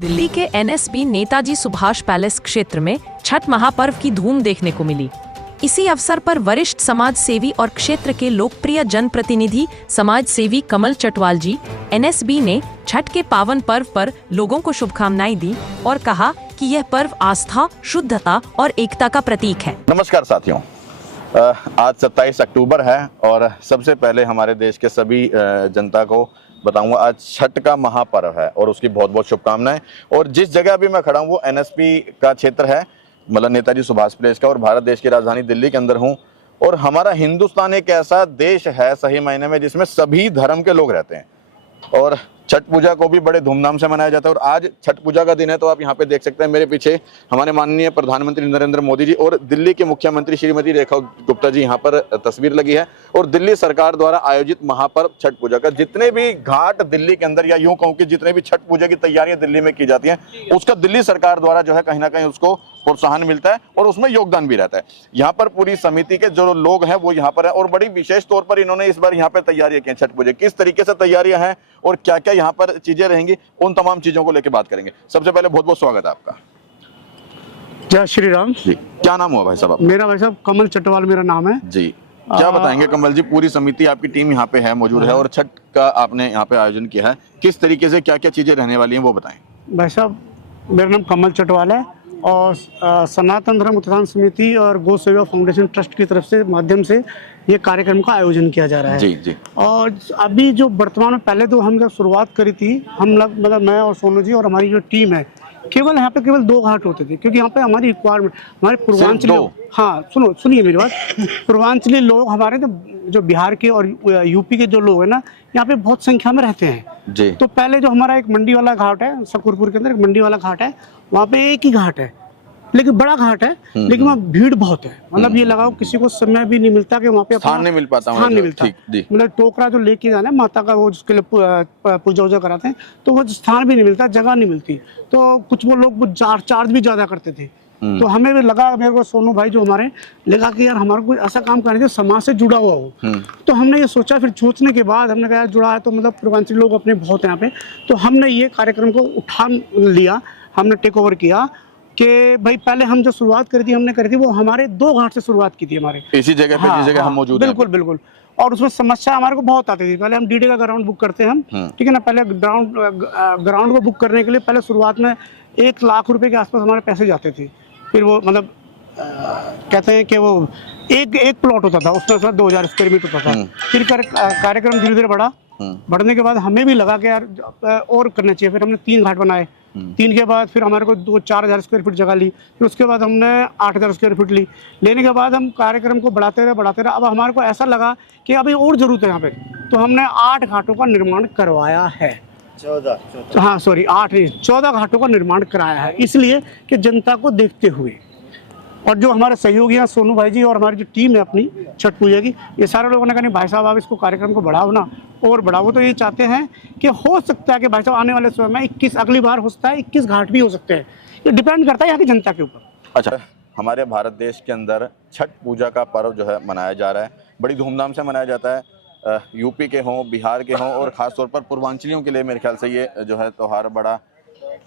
दिल्ली के NSB Netaji Subhash palace क्षेत्र में छठ महापर्व की धूम देखने को मिली। इसी अवसर पर वरिष्ठ समाज सेवी और क्षेत्र के लोकप्रिय जनप्रतिनिधि समाज सेवी कमल चटवाल जी एनएसबी ने छठ के पावन पर्व पर लोगों को शुभकामनाएं दी और कहा कि यह पर्व आस्था, शुद्धता और एकता का प्रतीक है। नमस्कार साथियों, आज 27 अक्टूबर है और सबसे पहले हमारे देश के सभी जनता को बताऊंगा आज छठ का महापर्व है और उसकी बहुत बहुत शुभकामनाएं। और जिस जगह अभी मैं खड़ा हूं वो एनएसपी का क्षेत्र है, मतलब नेताजी सुभाष पैलेस का, और भारत देश की राजधानी दिल्ली के अंदर हूं। और हमारा हिंदुस्तान एक ऐसा देश है सही मायने में जिसमें सभी धर्म के लोग रहते हैं और छठ पूजा को भी बड़े धूमधाम से मनाया जाता है। और आज छठ पूजा का दिन है, तो आप यहाँ पे देख सकते हैं मेरे पीछे हमारे माननीय प्रधानमंत्री नरेंद्र मोदी जी और दिल्ली के मुख्यमंत्री श्रीमती रेखा गुप्ता जी यहाँ पर तस्वीर लगी है। और दिल्ली सरकार द्वारा आयोजित महापर्व छठ पूजा का जितने भी घाट दिल्ली के अंदर, या यूं कहूं कि जितने भी छठ पूजा की तैयारियां दिल्ली में की जाती हैं, उसका दिल्ली सरकार द्वारा जो है कहीं ना कहीं उसको प्रोत्साहन मिलता है और उसमें योगदान भी रहता है। यहाँ पर पूरी समिति के जो लोग हैं वो यहाँ पर है और बड़ी विशेष तौर पर इन्होंने इस बार यहाँ पे तैयारियां की छठ पूजा, किस तरीके से तैयारियां हैं और क्या क्या यहाँ पर चीजें रहेंगी, उन तमाम चीजों को लेकर बात करेंगे। सबसे पहले बहुत बहुत स्वागत है आपका। जय श्री राम जी। क्या नाम हुआ भाई साहब? मेरा भाई साहब कमल चटवाल मेरा नाम है जी। क्या बताएंगे कमल जी, पूरी समिति आपकी टीम यहाँ पे है, मौजूद है और छठ का आपने यहाँ पे आयोजन किया है, किस तरीके से क्या क्या चीजें रहने वाली हैं वो बताएं। भाई साहब मेरा नाम कमल चटवाल है और सनातन धर्म उत्थान समिति और गौ सेवा फाउंडेशन ट्रस्ट की तरफ से माध्यम से ये कार्यक्रम का आयोजन किया जा रहा है। जी जी। और अभी जो वर्तमान में, पहले तो हम जब शुरुआत करी थी हम लोग, मतलब मैं और सोनू जी और हमारी जो टीम है, केवल यहाँ पे केवल 2 घाट होते थे क्योंकि यहाँ पे हमारी रिक्वायरमेंट, हमारे पूर्वांचली, हाँ सुनिए मेरी बात, पूर्वांचली लोग हमारे जो बिहार के और यूपी के जो लोग हैं ना, यहाँ पे बहुत संख्या में रहते हैं जी। तो पहले जो हमारा एक मंडी वाला घाट है, सकूरपुर के अंदर एक मंडी वाला घाट है, वहाँ पे एक ही घाट है लेकिन बड़ा घाट है, लेकिन वहाँ भीड़ बहुत है। मतलब ये लगाओ किसी को समय भी नहीं मिलता कि वहाँ पे स्थान नहीं मिल पाता, स्थान नहीं मिलता। मतलब टोकरा जो लेके जाना है माता का, वो जिसके लिए पूजा वूजा कराते हैं, तो वो स्थान भी नहीं मिलता, जगह नहीं मिलती। तो कुछ वो लोग चार्ज भी ज्यादा करते थे। तो हमें भी लगा, मेरे को सोनू भाई जो हमारे, लगा कि यार हमारे को ऐसा काम करने के समाज से जुड़ा हुआ हो। तो हमने ये सोचा, फिर सोचने के बाद हमने कहा जुड़ा है तो मतलब पूर्वांचली लोग अपने बहुत हैं यहाँ पे, तो हमने ये कार्यक्रम को उठा लिया, हमने टेक ओवर किया कि भाई पहले हम जो शुरुआत करी थी, हमने करी थी वो हमारे 2 घाट से शुरुआत की थी, हमारे इसी जगह पे, जिस जगह हम मौजूद हैं। बिल्कुल बिल्कुल। और उसमें समस्या हमारे को बहुत आती थी। पहले हम डीडे का ग्राउंड बुक करते हैं हम, ठीक है ना, पहले ग्राउंड को बुक करने के लिए पहले शुरुआत में 1 लाख रुपए के आसपास हमारे पैसे जाते थे। फिर वो मतलब कहते हैं कि वो एक प्लॉट होता था, उसमें 2000 स्क्वायर मीटर होता था। फिर कार्यक्रम धीरे धीरे बढ़ने के बाद हमें भी लगा कि यार और करना चाहिए। फिर हमने 3 घाट बनाए, 3 के बाद फिर हमारे को 2-4 स्क्वायर फीट जगह ली, फिर उसके बाद हमने 8000 स्क्वायर फीट ली। लेने के बाद हम कार्यक्रम को बढ़ाते रहे। अब हमारे को ऐसा लगा कि अभी और जरूरत है यहाँ पे, तो हमने 8 घाटों का निर्माण करवाया है। 14 घाटों का निर्माण कराया है, इसलिए कि जनता को देखते हुए। और जो हमारे सहयोगी हैं सोनू भाई जी और हमारी जो टीम है अपनी छठ पूजा की, ये सारे लोगों ने कहा नहीं भाई साहब आप इसको कार्यक्रम को बढ़ाओ ना, और बढ़ाओ। तो ये चाहते हैं कि हो सकता है कि भाई साहब आने वाले समय में 21, अगली बार हो सकता है 21 घाट भी हो सकते हैं। ये डिपेंड करता है यहाँ की जनता के ऊपर। अच्छा, हमारे भारत देश के अंदर छठ पूजा का पर्व जो है मनाया जा रहा है, बड़ी धूमधाम से मनाया जाता है। यूपी के हों, बिहार के हों और ख़ास तौर पर पूर्वांचलियों के लिए मेरे ख्याल से ये जो है त्यौहार बड़ा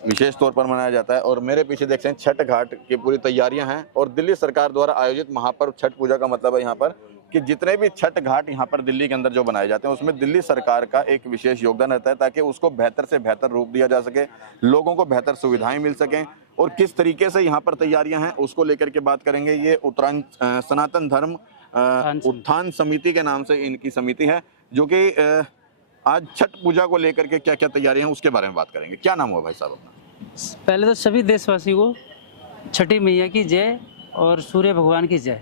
विशेष तौर पर मनाया जाता है। और मेरे पीछे देखते हैं छठ घाट की पूरी तैयारियां हैं और दिल्ली सरकार द्वारा आयोजित महापर्व छठ पूजा का मतलब है यहाँ पर कि जितने भी छठ घाट यहाँ पर दिल्ली के अंदर जो बनाए जाते हैं उसमें दिल्ली सरकार का एक विशेष योगदान रहता है ताकि उसको बेहतर से बेहतर रूप दिया जा सके, लोगों को बेहतर सुविधाएं मिल सकें। और किस तरीके से यहाँ पर तैयारियां हैं उसको लेकर के बात करेंगे। ये सनातन धर्म उत्थान समिति के नाम से इनकी समिति है, जो कि आज छठ पूजा को लेकर के क्या क्या तैयारियां हैं उसके बारे में बात करेंगे। क्या नाम हुआ भाई साहब अपना? पहले तो सभी देशवासियों को छठी मैया की जय और सूर्य भगवान की जय।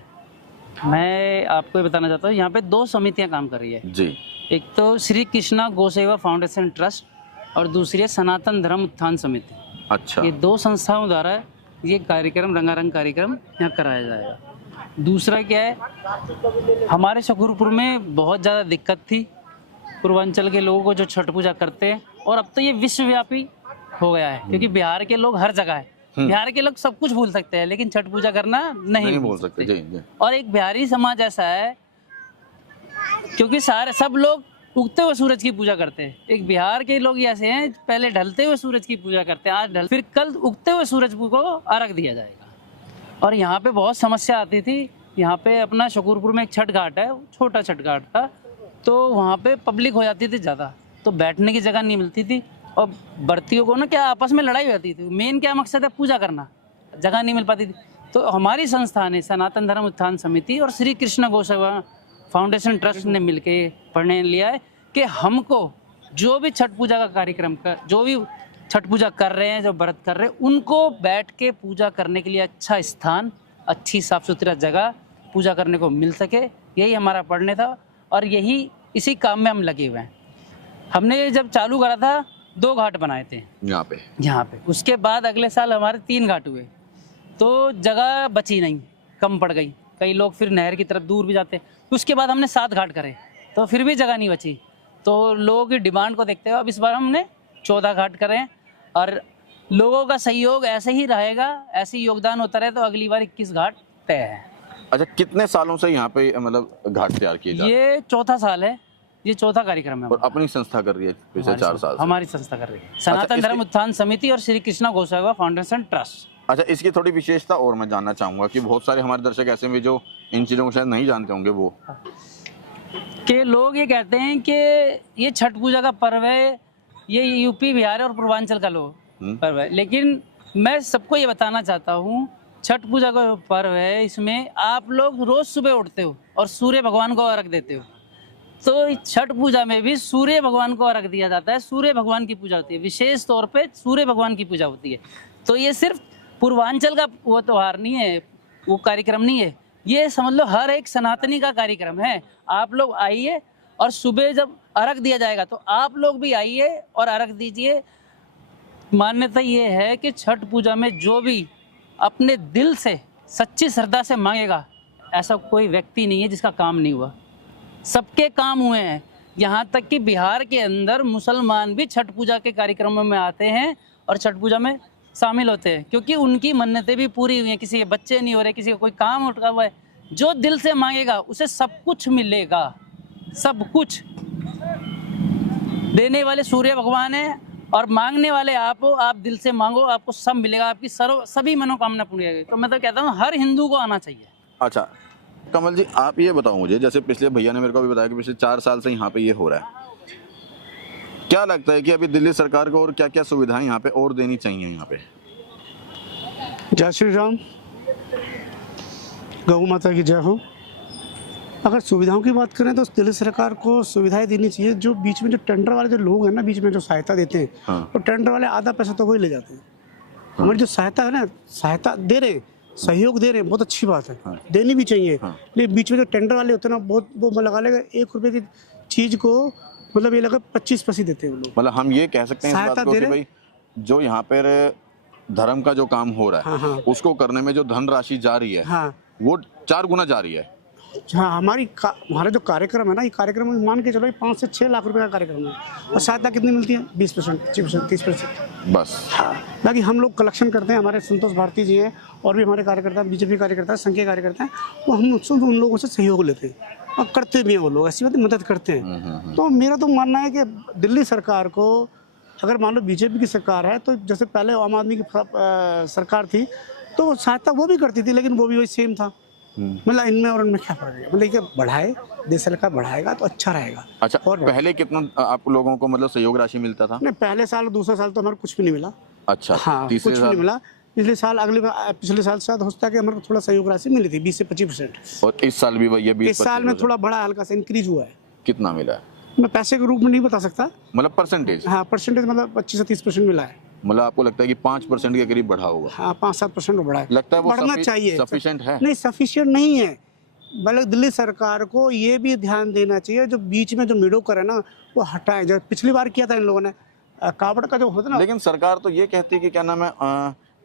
मैं आपको ये बताना चाहता हूँ, यहाँ पे 2 समितियाँ काम कर रही है जी। एक तो श्री कृष्णा गौ सेवा फाउंडेशन ट्रस्ट और दूसरी है सनातन धर्म उत्थान समिति। अच्छा, ये 2 संस्थाओं द्वारा ये कार्यक्रम, रंगारंग कार्यक्रम यहाँ कराया जाएगा। दूसरा क्या है, हमारे शकूरपुर में बहुत ज़्यादा दिक्कत थी पूर्वांचल के लोगों को जो छठ पूजा करते हैं, और अब तो ये विश्वव्यापी हो गया है क्योंकि बिहार के लोग हर जगह है। बिहार के लोग सब कुछ भूल सकते हैं लेकिन छठ पूजा करना नहीं भूल सकते। और एक बिहारी समाज ऐसा है, क्योंकि सब लोग उगते हुए सूरज की पूजा करते हैं। एक बिहार के लोग ऐसे हैं, पहले ढलते हुए सूरज की पूजा करते हैं, आज फिर कल उगते हुए सूरज को अर्घ दिया जाएगा। और यहाँ पे बहुत समस्या आती थी। यहाँ पे अपना शकूरपुर में एक छठ घाट है, छोटा छठ घाट था, तो वहाँ पे पब्लिक हो जाती थी ज़्यादा, तो बैठने की जगह नहीं मिलती थी और बर्तियों को ना क्या आपस में लड़ाई हो जाती थी। मेन क्या मकसद है, पूजा करना, जगह नहीं मिल पाती थी। तो हमारी संस्था ने, सनातन धर्म उत्थान समिति और श्री कृष्ण गौसेवा फाउंडेशन ट्रस्ट ने मिलके पढ़ने लिया है कि हमको जो भी छठ पूजा का कार्यक्रम का, जो भी छठ पूजा कर रहे हैं, जो व्रत कर रहे हैं, उनको बैठ के पूजा करने के लिए अच्छा स्थान, अच्छी साफ सुथरा जगह पूजा करने को मिल सके, यही हमारा पढ़ने था और यही इसी काम में हम लगे हुए हैं। हमने जब चालू करा था 2 घाट बनाए थे यहाँ पे। उसके बाद अगले साल हमारे 3 घाट हुए, तो जगह बची नहीं, कम पड़ गई। कई लोग फिर नहर की तरफ दूर भी जाते। उसके बाद हमने 7 घाट करे, तो फिर भी जगह नहीं बची। तो लोगों की डिमांड को देखते हुए अब इस बार हमने 14 घाट करे हैं और लोगों का सहयोग ऐसे ही रहेगा, ऐसे ही योगदान होता रहे तो अगली बार 21 घाट तय है। अच्छा, कितने सालों से यहाँ पे मतलब घाट तैयार किए जा रहे हैं? ये 4था साल है, ये 4था कार्यक्रम है। और अपनी संस्था कर रही है पिछले 4 साल से? हमारी संस्था कर रही है, सनातन धर्म उत्थान समिति और श्री कृष्णा गौसेवा फाउंडेशन ट्रस्ट। अच्छा, इसकी थोड़ी विशेषता और मैं जानना चाहूँगा कि बहुत सारे हमारे दर्शक ऐसे भी जो इन चीज़ों को शायद नहीं जानते होंगे, वो कि लोग ये कहते हैं कि ये छठ पूजा का पर्व है, ये यूपी बिहार और पूर्वांचल का पर्व है, लेकिन मैं सबको ये बताना चाहता हूँ छठ पूजा का पर्व है, इसमें आप लोग रोज सुबह उठते हो और सूर्य भगवान को अर्घ देते हो। तो छठ पूजा में भी सूर्य भगवान को अर्घ दिया जाता है, सूर्य भगवान की पूजा होती है, विशेष तौर पे सूर्य भगवान की पूजा होती है। तो ये सिर्फ पूर्वांचल का वो त्योहार नहीं है, वो कार्यक्रम नहीं है, ये समझ लो हर एक सनातनी का कार्यक्रम है। आप लोग आइए और सुबह जब अर्घ दिया जाएगा तो आप लोग भी आइए और अर्घ दीजिए। मान्यता ये है कि छठ पूजा में जो भी अपने दिल से सच्ची श्रद्धा से मांगेगा, ऐसा कोई व्यक्ति नहीं है जिसका काम नहीं हुआ, सबके काम हुए हैं। यहाँ तक कि बिहार के अंदर मुसलमान भी छठ पूजा के कार्यक्रमों में आते हैं और छठ पूजा में शामिल होते हैं, क्योंकि उनकी मन्नतें भी पूरी हुई हैं। किसी के बच्चे नहीं हो रहे, किसी का कोई काम उठा हुआ है, जो दिल से मांगेगा उसे सब कुछ मिलेगा। सब कुछ देने वाले सूर्य भगवान है और मांगने वाले आप हो। आप दिल से मांगो, आपको सब मिलेगा, आपकी सभी मनोकामना पूरी होगी। तो मैं तो कहता हूँ हर हिंदू को आना चाहिए। अच्छा कमल जी, आप ये बताओ मुझे, जैसे पिछले भैया ने मेरे को भी बताया कि पिछले 4 साल से यहाँ पे ये हो रहा है, क्या लगता है कि अभी दिल्ली सरकार को और क्या क्या सुविधाएं यहाँ पे और देनी चाहिए? यहाँ पे जय श्री राम, गौ माता की जय हो। अगर सुविधाओं की बात करें तो दिल्ली सरकार को सुविधाएं देनी चाहिए। जो बीच में जो टेंडर वाले जो लोग हैं ना, बीच में जो सहायता देते हैं, तो टेंडर वाले आधा पैसा तो वही ले जाते हैं। हमारी जो सहायता है ना, सहायता दे रहे हैं, सहयोग दे रहे हैं, बहुत अच्छी बात है, देनी भी चाहिए। लेकिन बीच में जो टेंडर वाले होते हैं ना, बहुत वो लगा लेगा 1 रुपये की चीज़ को, मतलब ये लगा 25 पैसे देते हैं वो लोग। मतलब हम ये कह सकते हैं इस बात को कि भाई जो यहाँ पर धर्म का जो काम हो रहा है, उसको करने में जो धनराशि जा रही है, वो 4 गुना जा रही है। हाँ, हमारा जो कार्यक्रम है ना, ये कार्यक्रम मान के चलो 5 से 6 लाख रुपए का कार्यक्रम है। और सहायता कितनी मिलती है? 20%, 25%, 30% बस। हाँ, बाकी हम लोग कलेक्शन करते हैं। हमारे संतोष भारती जी हैं और भी हमारे कार्यकर्ता, बीजेपी कार्यकर्ता, संघ के कार्यकर्ता हैं, तो हम उन लोगों से सहयोग लेते हैं और करते भी हैं। वो लोग ऐसी बात मदद करते हैं। तो मेरा तो मानना है कि दिल्ली सरकार को, अगर मान लो बीजेपी की सरकार है, तो जैसे पहले आम आदमी की सरकार थी तो सहायता वो भी करती थी, लेकिन वो भी वही सेम था। मतलब इनमें और उनमें क्या फर्क है? मतलब कि बढ़ाए, देश सरकार बढ़ाएगा तो अच्छा रहेगा। अच्छा, और पहले कितना आप लोगों को मतलब सहयोग राशि मिलता था? नहीं, पहले साल दूसरा साल तो हमारे कुछ भी नहीं मिला। अच्छा, हाँ, कुछ भी नहीं मिला। पिछले साल पिछले साल शायद हो सकता है कि हमारे को थोड़ा सहयोग राशि मिली थी 20 से 25%। और इस साल भी वही है 20-25%? इस साल में थोड़ा बड़ा हल्का सा इंक्रीज हुआ है। कितना मिला है? मैं पैसे के रूप में नहीं बता सकता, मतलब परसेंटेज? हाँ, परसेंटेज मतलब 25 से 30% मिला है। मतलब आपको लगता है कि 5% के करीब बढ़ा होगा? हाँ, 5-7% बढ़ा है। लगता है वो बढ़ना चाहिए। सफिशिएंट है? नहीं, सफिशिएंट नहीं है। बल्कि दिल्ली सरकार को ये भी ध्यान देना चाहिए, जो बीच में जो मिडोकर है ना, वो हटाए। जो पिछली बार किया था इन लोगों ने, कावड़ का जो होता ना। लेकिन सरकार तो ये कहती है कि क्या नाम है,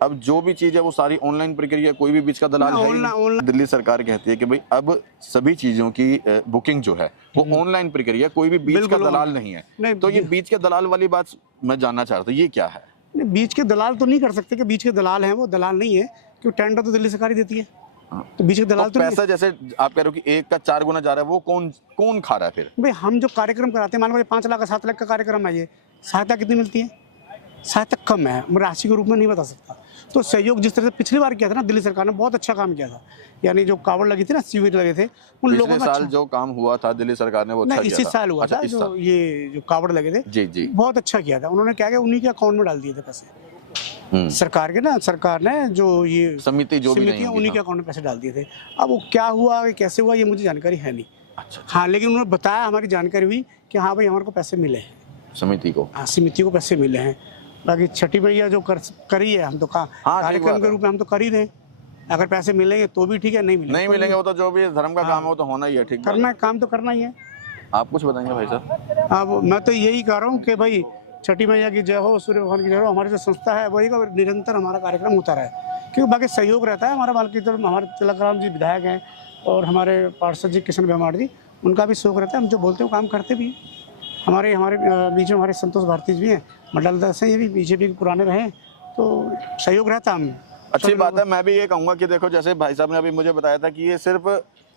अब जो भी चीज है वो सारी ऑनलाइन प्रक्रिया, कोई भी बीच का दलाल है नहीं। दिल्ली सरकार कहती है कि भाई अब सभी चीजों की बुकिंग जो है वो ऑनलाइन प्रक्रिया, कोई भी बीच का दलाल नहीं है। तो ये बीच के दलाल वाली बात मैं जानना चाह रहा था, ये क्या है? बीच के दलाल तो नहीं कर सकते कि बीच के दलाल हैं, वो दलाल नहीं है, क्योंकि टेंडर तो दिल्ली सरकार ही देती है। तो बीच के दलाल तो पैसा जैसे आप कह रहे हो कि 1 का 4 गुना जा रहा है, वो कौन खा रहा है फिर? भाई हम जो कार्यक्रम कराते हैं, मान लो 5 लाख का 7 लाख का कार्यक्रम है, ये सहायता कितनी मिलती है? सहायता कम है, मैं राशि के रूप में नहीं बता सकता। तो सहयोग जिस तरह से पिछली बार किया था ना, दिल्ली सरकार ने बहुत अच्छा काम किया था। यानी जो कावड़ लगी थी ना, शिविर लगे थे, उन लोगों पिछले साल जो काम हुआ था दिल्ली सरकार ने वो अच्छा किया था। इसी साल हुआ था, जो कावड़ लगे थे, जी जी, बहुत अच्छा किया था उन्होंने। क्या उन्हीं के अकाउंट में डाल दिए थे पैसे, सरकार के ना, सरकार ने जो ये समिति जो भी उन्हीं के अकाउंट में पैसे डाल दिए थे। अब वो क्या हुआ, कैसे हुआ, ये मुझे जानकारी है नहीं। अच्छा। हाँ, लेकिन उन्होंने बताया, हमारी जानकारी हुई कि हाँ भाई हमारे को पैसे मिले हैं, समिति को, हाँ समिति को पैसे मिले हैं। बाकी छठी मैया जो करी है, हम तो कार्यक्रम के रूप में हम तो कर ही रहे हैं। अगर पैसे मिलेंगे तो भी ठीक है, नहीं मिलेंगे वो तो जो भी धर्म का काम है वो तो होना ही है। ठीक, करना है, काम तो करना ही है। आप कुछ बताएंगे भाई साहब? अब मैं तो यही कह रहा हूँ कि भाई छठी मैया की जय हो, सूर्य भगवान की जय हो। हमारी जो संस्था है वही का निरंतर हमारा कार्यक्रम होता रहे, क्योंकि बाकी सहयोग रहता है हमारा। बाल्की तो हमारे तिलक राम जी विधायक हैं और हमारे पार्षद जी किशन बेमार जी, उनका भी सहयोग रहता है। हम जो बोलते हैं काम करते भी हैं। हमारे बीच में हमारे संतोष भारती जी भी हैं, मंडल दल से, ये भी बीजेपी के पुराने रहे, तो सहयोग रहता है। हम अच्छी बात है। मैं भी ये कहूँगा कि देखो, जैसे भाई साहब ने अभी मुझे बताया था कि ये सिर्फ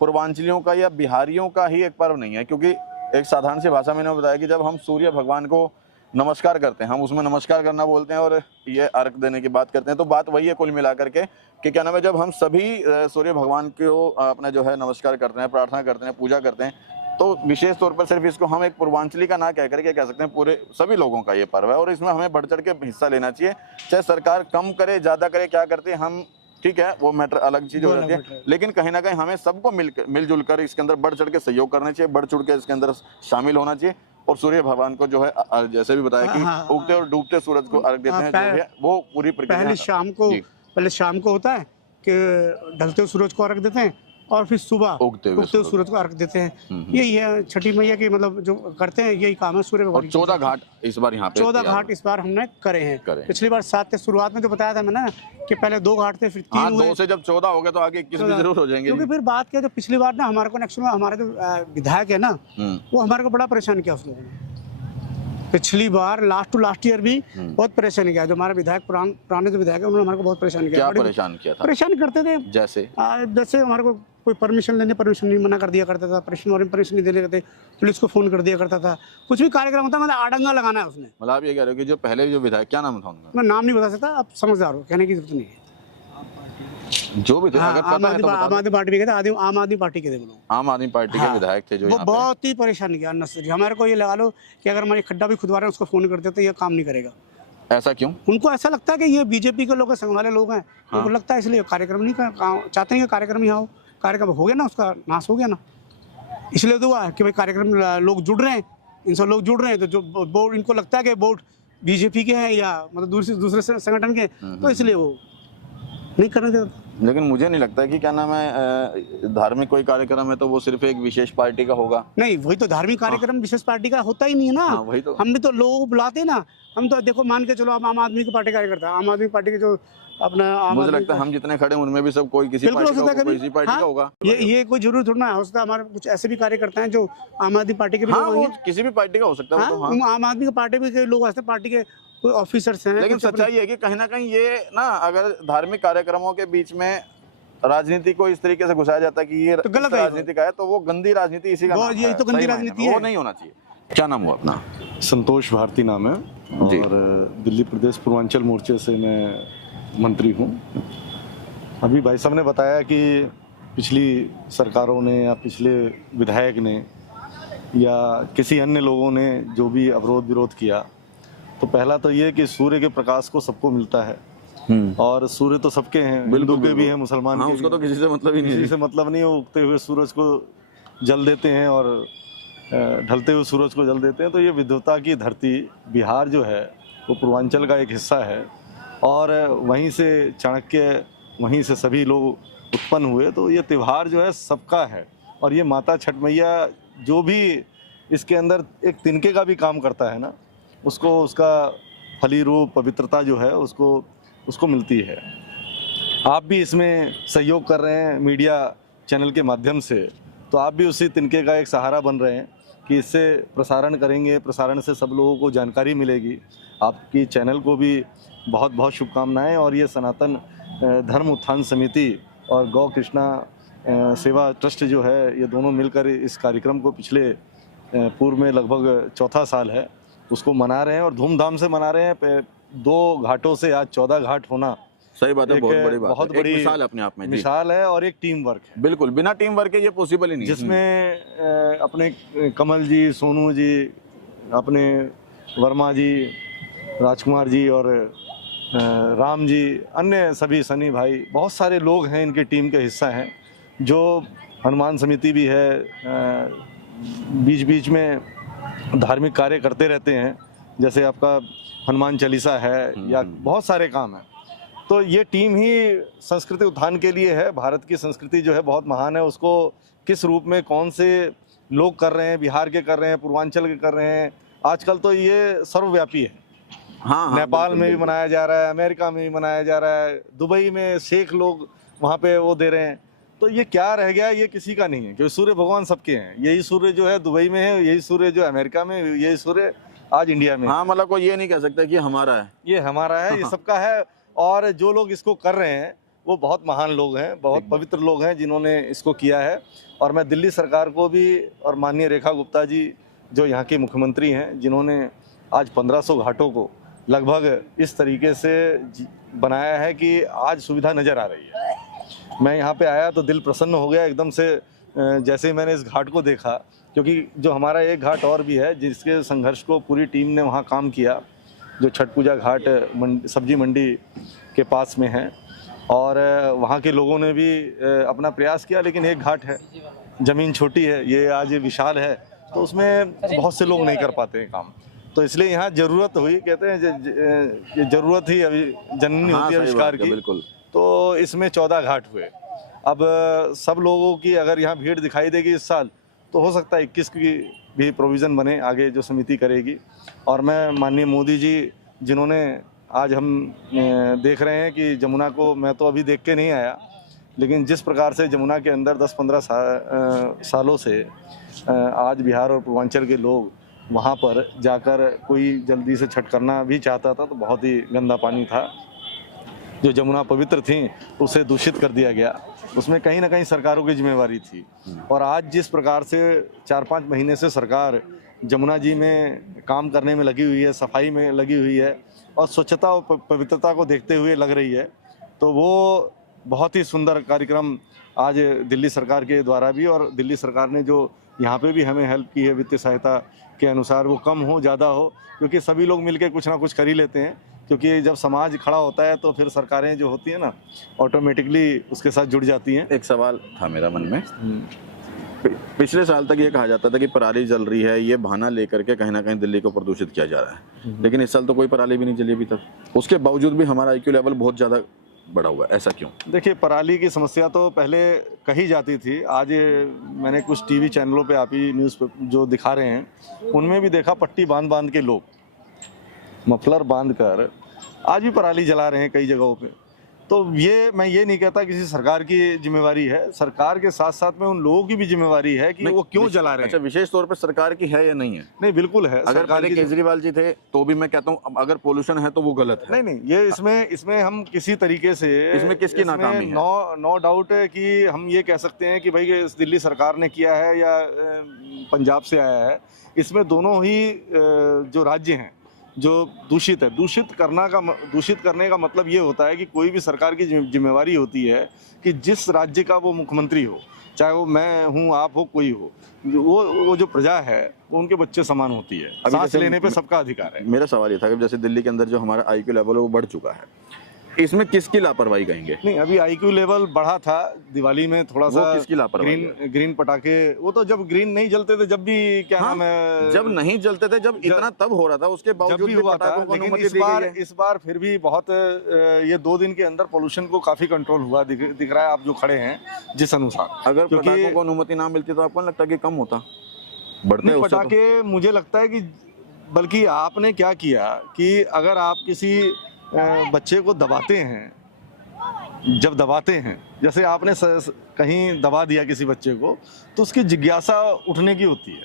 पूर्वांचलियों का या बिहारियों का ही एक पर्व नहीं है, क्योंकि एक साधारण सी भाषा में इन्होंने बताया कि जब हम सूर्य भगवान को नमस्कार करते हैं, हम उसमें नमस्कार करना बोलते हैं और ये अर्घ देने की बात करते हैं, तो बात वही है कुल मिला करके कि क्या नाम है, जब हम सभी सूर्य भगवान को अपना जो है नमस्कार करते हैं, प्रार्थना करते हैं, पूजा करते हैं, तो विशेष तौर पर सिर्फ इसको हम एक पूर्वांचली का ना कह करके कह सकते हैं, पूरे सभी लोगों का ये पर्व है और इसमें हमें बढ़ चढ़ के हिस्सा लेना चाहिए। चाहे सरकार कम करे, ज़्यादा करे, क्या करते हैं हम, ठीक है, वो मैटर अलग चीज़ हो जाती है, लेकिन कहीं ना कहीं हमें सबको मिलजुल कर इसके अंदर बढ़ चढ़ के सहयोग करना चाहिए, बढ़ चढ़ के इसके अंदर शामिल होना चाहिए। और सूर्य भगवान को जो है जैसे भी बताया कि उगते और डूबते सूरज को अर्घ देते हैं, जो है वो पूरी प्रक्रिया पहले शाम को होता है कि ढलते हुए सूरज को अर्घ देते हैं और फिर सुबह उगते हुए सूरज को अर्घ देते हैं। यही है छठी मैया की, मतलब जो करते हैं यही काम है सूर्य भगवान। 14 घाट इस बार यहाँ पे 14 घाट इस बार हमने करे हैं। पिछली बार 7 थे, शुरुआत में जो बताया था मैंने कि पहले 2 घाट थे, फिर 3 हुए। 2 से जब 14 हो गए तो आगे 21 भी जरूर हो जाएंगे। क्योंकि फिर बात किया, जो पिछली बार ना हमारे को नेक्स्ट में हमारे जो विधायक है ना, वो हमारे को बड़ा परेशान किया उस लोगों ने। पिछली बार लास्ट टू लास्ट ईयर भी बहुत परेशान किया। जो हमारे विधायक पुराने जो विधायक है, उन्होंने हमारे को बहुत परेशान किया। क्या परेशान किया था? परेशान करते थे, जैसे हमारे को कोई परमिशन लेने, परमिशन नहीं मना कर दिया करता था, परमिशन नहीं देने करते, पुलिस को फोन कर दिया करता था। कुछ भी कार्यक्रम होता मतलब आडंगा लगाना है उसने। मतलब आप ये कह रहे हो कि जो पहले जो विधायक, क्या नाम था उनका? मैं नाम नहीं बता सकता, आप समझदार हो, कहने की जरूरत नहीं है। जो भी थे, अगर पता है तो आम आदमी पार्टी के थे, आम आदमी पार्टी के थे, आम आदमी पार्टी के विधायक थे, जो वो बहुत ही परेशान किया अननेसेसरी। हमारे को ये लगा लो कि अगर हमारी खड्डा भी खुदवा रहे हैं, उसको फोन कर देते, ये काम नहीं करेगा। ऐसा क्यों? उनको ऐसा लगता है कि ये बीजेपी के लोग हैं, संघ वाले लोग हैं, उनको लगता है, इसलिए कार्यक्रम नहीं चाहते हैं कि कार्यक्रम यहाँ हो। कार्यक्रम हो गया ना, उसका नाश हो गया ना, इसलिए तो हुआ कि भाई कार्यक्रम लोग जुड़ रहे हैं, इनसे लोग जुड़ रहे हैं, तो जो बोर्ड इनको लगता है कि बोर्ड बीजेपी के हैं या मतलब दूसरे संगठन के, तो इसलिए वो नहीं करने देता। लेकिन मुझे नहीं लगता कि क्या नाम है, धार्मिक कोई कार्यक्रम है तो वो सिर्फ एक विशेष पार्टी का होगा। नहीं, वही तो धार्मिक कार्यक्रम विशेष पार्टी का होता ही नहीं है ना। वही तो, हम भी तो लोगों को बुलाते हैं ना। हम तो देखो, मान के चलो, आम आदमी की पार्टी कार्यकर्ता, आम आदमी पार्टी के जो अपना, मुझे लगता है हम जितने खड़े हैं उनमें भी सब कोई किसी पार्टी का होगा। ये कोई जरूर थोड़ा है, हो सकता है हमारे कुछ ऐसे भी कार्यकर्ता हैं जो आम आदमी पार्टी के भी होंगे, किसी भी पार्टी का हो सकता है। आम आदमी की पार्टी भी लोग ऐसे पार्टी के कोई ऑफिसर्स हैं। लेकिन सच्चाई है कि कहीं ना कहीं ये ना, अगर धार्मिक कार्यक्रमों के बीच में राजनीति को इस तरीके से घुसाया जाता है कि ये तो गलत राजनीति का है, तो वो गंदी राजनीति इसी का नाम है। ये तो गंदी राजनीति है, वो नहीं होना चाहिए। क्या नाम हुआ अपना? संतोष भारती नाम है और दिल्ली प्रदेश पूर्वांचल मोर्चे से मैं मंत्री हूँ। अभी भाई साहब ने बताया कि पिछली सरकारों ने या पिछले विधायक ने या किसी अन्य लोगों ने जो भी अवरोध विरोध किया, तो पहला तो ये कि सूर्य के प्रकाश को सबको मिलता है और सूर्य तो सबके हैं, हिंदू के भी हैं, मुसलमान के, उसको तो किसी से मतलब ही नहीं, किसी से मतलब नहीं है। उगते हुए सूरज को जल देते हैं और ढलते हुए सूरज को जल देते हैं। तो ये विविधता की धरती बिहार जो है वो पूर्वांचल का एक हिस्सा है और वहीं से चाणक्य, वहीं से सभी लोग उत्पन्न हुए। तो ये त्यौहार जो है सबका है और ये माता छठ मैया जो भी इसके अंदर एक तिनके का भी काम करता है ना, उसको उसका फली रूप पवित्रता जो है उसको मिलती है। आप भी इसमें सहयोग कर रहे हैं मीडिया चैनल के माध्यम से, तो आप भी उसी तिनके का एक सहारा बन रहे हैं कि इससे प्रसारण करेंगे, प्रसारण से सब लोगों को जानकारी मिलेगी। आपकी चैनल को भी बहुत बहुत शुभकामनाएं और ये सनातन धर्म उत्थान समिति और गौ कृष्णा सेवा ट्रस्ट जो है, ये दोनों मिलकर इस कार्यक्रम को पिछले पूर्व में लगभग चौथा साल है उसको मना रहे हैं और धूमधाम से मना रहे हैं। 2 घाटों से आज 14 घाट होना सही बात है, बहुत बड़ी बात बहुत है, बड़ी एक मिसाल अपने आप में जी। मिसाल है और एक टीम वर्क है। बिल्कुल, बिना टीम वर्क के ये पॉसिबल ही नहीं है। जिसमें अपने कमल जी, सोनू जी, अपने वर्मा जी, राजकुमार जी और राम जी, अन्य सभी सनी भाई, बहुत सारे लोग हैं इनके टीम के हिस्सा हैं। जो हनुमान समिति भी है, बीच बीच में धार्मिक कार्य करते रहते हैं, जैसे आपका हनुमान चालीसा है या बहुत सारे काम हैं। तो ये टीम ही संस्कृति उत्थान के लिए है। भारत की संस्कृति जो है बहुत महान है, उसको किस रूप में कौन से लोग कर रहे हैं, बिहार के कर रहे हैं, पूर्वांचल के कर रहे हैं, आजकल तो ये सर्वव्यापी है। हाँ, नेपाल में भी मनाया जा रहा है, अमेरिका में भी मनाया जा रहा है, दुबई में शेख लोग वहाँ पे वो दे रहे हैं। तो ये क्या रह गया, ये किसी का नहीं है, क्योंकि सूर्य भगवान सबके हैं। यही सूर्य जो है दुबई में है, यही सूर्य जो अमेरिका में, यही सूर्य आज इंडिया में। हाँ, मतलब कोई ये नहीं कह सकता कि हमारा है, ये हमारा है, ये सबका है। और जो लोग इसको कर रहे हैं वो बहुत महान लोग हैं, बहुत पवित्र लोग हैं जिन्होंने इसको किया है। और मैं दिल्ली सरकार को भी, और माननीय रेखा गुप्ता जी जो यहाँ के मुख्यमंत्री हैं, जिन्होंने आज 1500 घाटों को लगभग इस तरीके से बनाया है कि आज सुविधा नज़र आ रही है। मैं यहाँ पे आया तो दिल प्रसन्न हो गया एकदम से, जैसे ही मैंने इस घाट को देखा, क्योंकि जो हमारा एक घाट और भी है जिसके संघर्ष को पूरी टीम ने वहाँ काम किया, जो छठ पूजा घाट सब्जी मंडी के पास में है, और वहाँ के लोगों ने भी अपना प्रयास किया। लेकिन एक घाट है, ज़मीन छोटी है, ये आज विशाल है, तो उसमें बहुत से लोग नहीं कर पाते हैं काम। तो इसलिए यहाँ ज़रूरत हुई, कहते हैं ज़रूरत ही अभी जननी होती है आविष्कार की। बिल्कुल। तो इसमें 14 घाट हुए। अब सब लोगों की अगर यहाँ भीड़ दिखाई देगी इस साल, तो हो सकता है 21 की भी प्रोविज़न बने आगे जो समिति करेगी। और मैं माननीय मोदी जी, जिन्होंने आज हम देख रहे हैं कि जमुना को, मैं तो अभी देख के नहीं आया, लेकिन जिस प्रकार से जमुना के अंदर 10-15 सालों से आज बिहार और पूर्वांचल के लोग वहाँ पर जाकर कोई जल्दी से छठ करना भी चाहता था, तो बहुत ही गंदा पानी था। जो जमुना पवित्र थी उसे दूषित कर दिया गया। उसमें कहीं ना कहीं सरकारों की जिम्मेवारी थी। और आज जिस प्रकार से 4-5 महीने से सरकार जमुना जी में काम करने में लगी हुई है, सफाई में लगी हुई है, और स्वच्छता और पवित्रता को देखते हुए लग रही है, तो वो बहुत ही सुंदर कार्यक्रम आज दिल्ली सरकार के द्वारा भी, और दिल्ली सरकार ने जो यहाँ पे भी हमें हेल्प की है वित्तीय सहायता के अनुसार, वो कम हो ज़्यादा हो, क्योंकि सभी लोग मिलकर कुछ ना कुछ कर ही लेते हैं। क्योंकि जब समाज खड़ा होता है तो फिर सरकारें जो होती हैं ना, ऑटोमेटिकली उसके साथ जुड़ जाती हैं। एक सवाल था मेरा मन में, पिछले साल तक ये कहा जाता था कि पराली जल रही है, ये बहाना लेकर के कहीं ना कहीं दिल्ली को प्रदूषित किया जा रहा है, लेकिन इस साल तो कोई पराली भी नहीं जली अभी तक। उसके बावजूद भी हमारा IQ लेवल बहुत ज़्यादा बढ़ा हुआ है, ऐसा क्यों? देखिए, पराली की समस्या तो पहले कही जाती थी। आज मैंने कुछ टीवी चैनलों पे, आप ही न्यूज़ जो दिखा रहे हैं, उनमें भी देखा पट्टी बांध के लोग मफलर बांध कर आज भी पराली जला रहे हैं कई जगहों पे। तो ये, मैं ये नहीं कहता किसी सरकार की जिम्मेवारी है, सरकार के साथ साथ में उन लोगों की भी जिम्मेवारी है कि वो क्यों जला रहे हैं। अच्छा, विशेष तौर पर सरकार की है या नहीं है? नहीं, बिल्कुल है। अगर पहले केजरीवाल जी थे तो भी मैं कहता हूँ अगर पोल्यूशन है तो वो गलत है। नहीं, ये इसमें हम किसी तरीके से, इसमें किसकी नाकामी है? नो डाउट है कि हम ये कह सकते हैं कि भाई दिल्ली सरकार ने किया है या पंजाब से आया है। इसमें दोनों ही जो राज्य हैं जो दूषित है, दूषित करने का मतलब ये होता है कि कोई भी सरकार की जिम्मेवारी होती है कि जिस राज्य का वो मुख्यमंत्री हो, चाहे वो मैं हूँ, आप हो, कोई हो, वो जो प्रजा है वो उनके बच्चे समान होती है। सांस लेने पे सबका अधिकार है। मेरा सवाल ये था कि जैसे दिल्ली के अंदर जो हमारा IQ लेवल है वो बढ़ चुका है, इसमें किसकी लापरवाही कहेंगे? नहीं, अभी IQ लेवल बढ़ा था दिवाली में थोड़ा सा। किसकी लापरवाही? ग्रीन पटाखे, वो तो जब ग्रीन नहीं जलते थे, जब भी क्या नाम है, जब नहीं जलते थे, जब इतना तब हो रहा था, उसके बावजूद भी पटाखों को अनुमति दी गई है। इस बार फिर भी बहुत, ये 2 दिन के अंदर पोल्यूशन को काफी कंट्रोल हुआ दिख रहा है, आप जो खड़े हैं जिस अनुसार। अगर पटाखों को अनुमति ना मिलती तो आपको लगता है कि कम होता, बढ़ते पटाखे? मुझे लगता है कि बल्कि आपने क्या किया कि अगर आप किसी बच्चे को दबाते हैं, जब दबाते हैं, जैसे आपने कहीं दबा दिया किसी बच्चे को, तो उसकी जिज्ञासा उठने की होती है,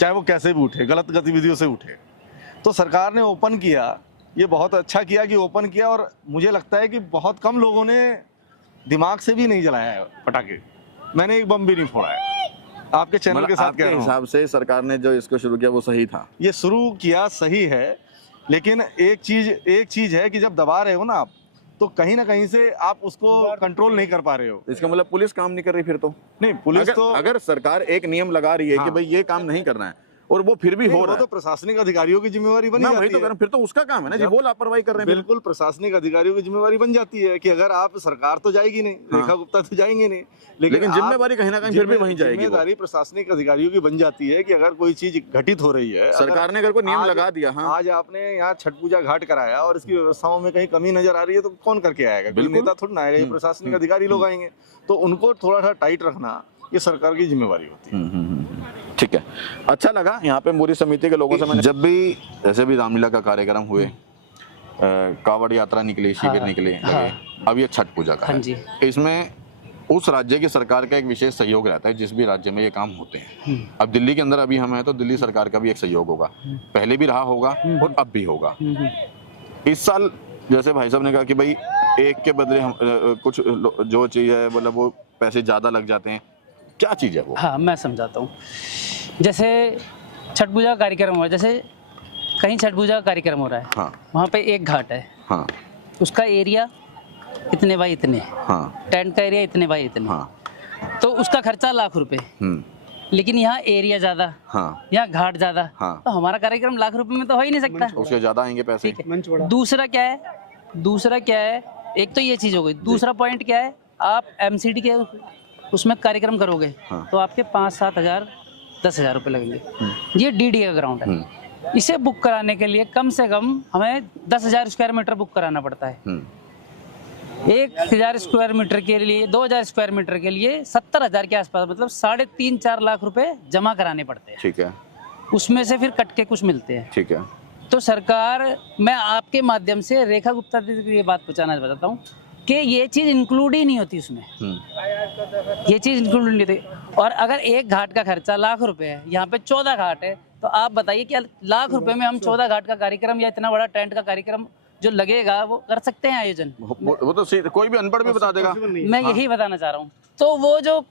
चाहे वो कैसे भी उठे, गलत गतिविधियों से उठे। तो सरकार ने ओपन किया, ये बहुत अच्छा किया कि ओपन किया, और मुझे लगता है कि बहुत कम लोगों ने दिमाग से भी नहीं जलाया है पटाखे, मैंने एक बम भी नहीं फोड़ा है। आपके चैनल के साथ आपके कह रहा हूं। हिसाब से सरकार ने जो इसको शुरू किया वो सही था? ये शुरू किया सही है, लेकिन एक चीज है कि जब दबा रहे हो ना आप, तो कहीं ना कहीं से आप उसको कंट्रोल नहीं कर पा रहे हो। इसका मतलब पुलिस काम नहीं कर रही फिर तो? नहीं, पुलिस अगर, तो अगर सरकार एक नियम लगा रही है कि हाँ। भाई ये काम नहीं करना है और वो फिर भी हो वो रहा तो है, प्रशासनिक अधिकारियों की जिम्मेवारी बनी ना जाती वही तो है। कर रहा हूं, फिर तो उसका काम है ना जी, जब- वो लापरवाही कर रहे हैं। बिल्कुल प्रशासनिक अधिकारियों की जिम्मेवारी बन जाती है कि अगर आप, सरकार तो जाएगी नहीं, हाँ। रेखा गुप्ता तो जाएंगे नहीं, लेकिन आप- जिम्मेवारी कहीं ना कहीं फिर भी वहीं जाएगी वो। जिम्मेदारी प्रशासनिक अधिकारियों की बन जाती है कि अगर कोई चीज घटित हो रही है, सरकार ने अगर कोई नियम आज- लगा दिया, हाँ आज आपने यहाँ छठ पूजा घाट कराया और इसकी व्यवस्थाओं में कहीं कमी नजर आ रही है, तो कौन करके आएगा? कोई बिल्कुल। नेता थोड़ा ना आएगा, ये प्रशासनिक अधिकारी लोग आएंगे। तो उनको थोड़ा सा टाइट रखना ये सरकार की जिम्मेवारी होती है। ठीक है। अच्छा लगा यहाँ पे पूरी समिति के लोगों से मैंने, जब भी जैसे भी रामलीला का कार्यक्रम हुए, कावड़ यात्रा निकली, शिविर निकले, लगे, अब ये छठ पूजा का हाँ है। जी। इसमें उस राज्य की सरकार का एक विशेष सहयोग रहता है जिस भी राज्य में ये काम होते हैं। अब दिल्ली के अंदर अभी हम हैं तो दिल्ली सरकार का भी एक सहयोग होगा, पहले भी रहा होगा और अब भी होगा। इस साल जैसे भाई साहब ने कहा कि भाई एक के बदले हम कुछ जो चीज है मतलब वो पैसे ज्यादा लग जाते हैं, क्या चीज है वो? हाँ, मैं समझाता हूँ। जैसे छठ पूजा का कार्यक्रम हो रहा है, जैसे कहीं छठ पूजा का कार्यक्रम हो रहा है, हाँ वहाँ पे एक घाट है, हाँ उसका एरिया इतने बाई इतने, हाँ टेंट का एरिया इतने बाई इतने, हाँ तो उसका खर्चा ₹1,00,000। लेकिन यहाँ एरिया ज्यादा, हाँ यहाँ घाट ज्यादा, हाँ। तो हमारा कार्यक्रम ₹1,00,000 में तो हो ही नहीं सकता। उसके ज्यादा आएंगे पैसे। ठीक मंच है। बड़ा। दूसरा क्या है, एक तो ये चीज हो गई। दूसरा पॉइंट क्या है, आप एमसीडी के उसमें कार्यक्रम करोगे हाँ। तो आपके 5-7 हजार 10,000 रुपये लगेंगे। ये डीडी का ग्राउंड है, इसे बुक कराने के लिए कम से कम हमें 10,000 स्क्वायर मीटर बुक कराना पड़ता है। 1,000 स्क्वायर मीटर के लिए, 2,000 स्क्वायर मीटर के लिए 70,000 के आसपास, मतलब 3.5-4 लाख रुपए जमा कराने पड़ते हैं। ठीक है, उसमें से फिर कट के कुछ मिलते हैं। ठीक है। तो सरकार, मैं आपके माध्यम से रेखा गुप्ता दीदी को ये बात पहुंचाना चाहता हूँ कि ये चीज इंक्लूड ही नहीं होती उसमें, ये चीज इंक्लूड नहीं होती। और अगर एक घाट का खर्चा ₹1,00,000 है, यहाँ पे 14 घाट है, तो आप बताइए कि ₹1,00,000 में हम 14 घाट का कार्यक्रम या इतना बड़ा टेंट का कार्यक्रम जो लगेगा वो कर सकते हैं आयोजन? वो तो कोई भी अनपढ़ भी बता देगा। मैं यही बताना चाह रहा हूँ। तो वो जो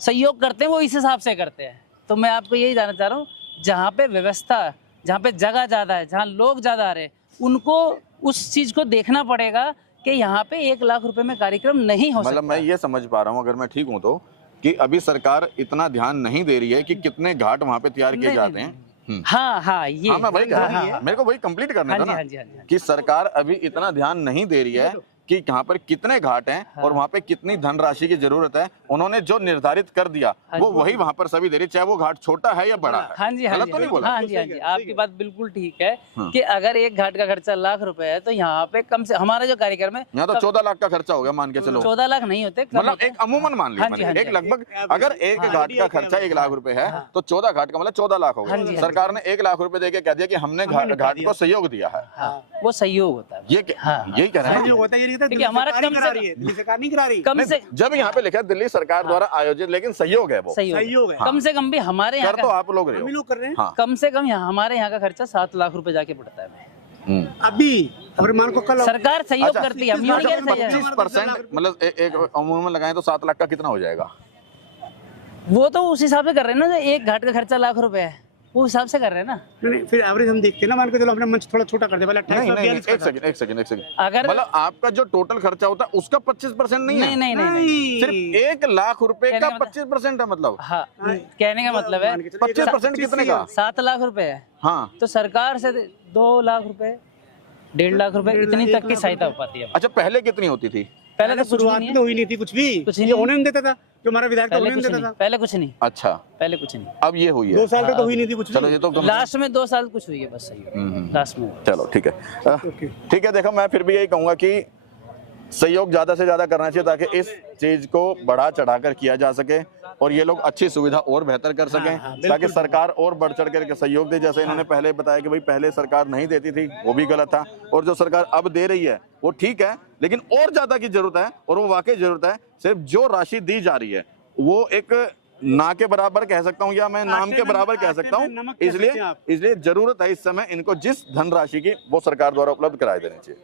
सहयोग करते हैं वो इस हिसाब से करते हैं। तो मैं आपको यही जानना चाह रहा हूँ, जहाँ पे व्यवस्था, जहाँ पे जगह ज्यादा है, जहाँ लोग ज्यादा आ रहे हैं, उनको उस चीज को देखना पड़ेगा कि यहाँ पे ₹1,00,000 में कार्यक्रम नहीं हो सकता। मतलब मैं ये समझ पा रहा हूँ, अगर मैं ठीक हूँ तो, कि अभी सरकार इतना ध्यान नहीं दे रही है कि कितने घाट वहाँ पे तैयार किए जाते हैं। हाँ, ये हाँ मैं वही कह रहा हूँ, हाँ। मेरे को वही कंप्लीट करना हाँ था जी, ना, हाँ जी, हाँ जी, हाँ जी। कि सरकार अभी इतना ध्यान नहीं दे रही है कि यहाँ पर कितने घाट हैं और वहाँ पे कितनी धनराशि की जरूरत है। उन्होंने जो निर्धारित कर दिया वो वही वहाँ पर सभी दे रही, चाहे वो घाट छोटा है या बड़ा है। हाँ जी, हाँ गलत जी, तो नहीं बोला? हाँ जी, हाँ जी, आपकी बात बिल्कुल ठीक है कि अगर एक घाट का खर्चा ₹1,00,000 है, तो यहाँ पे कम से, हमारा जो कार्यक्रम है यहाँ तो 14 लाख का खर्चा हो गया मान के चलो। 14 लाख नहीं होते, कम मतलब होते एक हैं। अमूमन मान हाँ जी, लिया हाँ मैंने, जी, एक लगभग अगर एक घाट का खर्चा ₹1,00,000 है तो 14 घाट का मतलब 14 लाख हो हाँ जी, गया। हाँ सरकार ने ₹1,00,000 दे के कह दिया कि हमने घाट को सहयोग दिया है। हाँ, वो सहयोग होता है। ये यही कह रहे हैं ना? होता है, ये नहीं था, देखिए, हमारा दिल्ली कम सरकार से नहीं करा रही है, दिल्ली सरकार नहीं करा रही। कम से जब यहाँ पे लिखा है दिल्ली सरकार द्वारा आयोजित, लेकिन सहयोग है वो, सहयोग है। कम से कम भी हमारे यहाँ कर तो का, आप लोग रहे हम ही हो। लोग कर रहे हैं। हाँ कम से कम हमारे यहाँ का खर्चा ₹7 लाख जाके पड़ता है। अभी अगर मान को कल सरकार सहयोग करती है, हम यूं नहीं कह रहे सहयोग। 25% मतलब एक अमूमन लगाएं तो 7 लाख का कितना हो जाएगा? वो तो उस हिसाब से कर रहे हैं ना, जो एक घाट का खर्चा ₹1,00,000 है, वो हिसाब से कर रहे हैं ना। नहीं, फिर एवरेज हम देखते हैं ना, मान के चलो हमने मंच थोड़ा छोटा कर दिया, पहले 28 नहीं लाख नहीं 42 एक सेकंड अगर मतलब आपका जो टोटल खर्चा होता है उसका 25% नहीं है? नहीं, सिर्फ ₹1,00,000 का कहने का 25% है मतलब? हाँ, कहने का मतलब है 25% कितने का? ₹7 लाख है, हाँ तो सरकार से ₹2 लाख, ₹1.5 लाख इतनी तक की सहायता हो पाती है। अच्छा, पहले कितनी होती थी? पहले तो कुछ भी शुरुआत नहीं में है, तो हुई नहीं थी कुछ भी, कुछ ही ये नहीं। होने नहीं देता था, जो हमारा विधायक था पहले होने नहीं कुछ देता नहीं, था। पहले कुछ नहीं, अच्छा, पहले कुछ नहीं। अब ये हुई 2 है। साल तक तो हुई नहीं थी कुछ चलो भी। ये तो लास्ट में 2 साल कुछ हुई है बस, सही लास्ट में। चलो ठीक है। ठीक है, देखो मैं फिर भी यही कहूंगा कि सहयोग ज्यादा से ज्यादा करना चाहिए ताकि इस चीज को बढ़ा चढ़ाकर किया जा सके और ये लोग अच्छी सुविधा और बेहतर कर सकें, ताकि सरकार और बढ़ चढ़ कर सहयोग दे। जैसे इन्होंने पहले बताया कि भाई पहले सरकार नहीं देती थी, वो भी गलत था, और जो सरकार अब दे रही है वो ठीक है, लेकिन और ज्यादा की जरूरत है, और वो वाकई जरूरत है। सिर्फ जो राशि दी जा रही है वो एक ना के बराबर कह सकता हूँ, या मैं नाम के बराबर कह सकता हूँ। इसलिए जरूरत है इस समय इनको जिस धनराशि की वो सरकार द्वारा उपलब्ध कराई देनी चाहिए।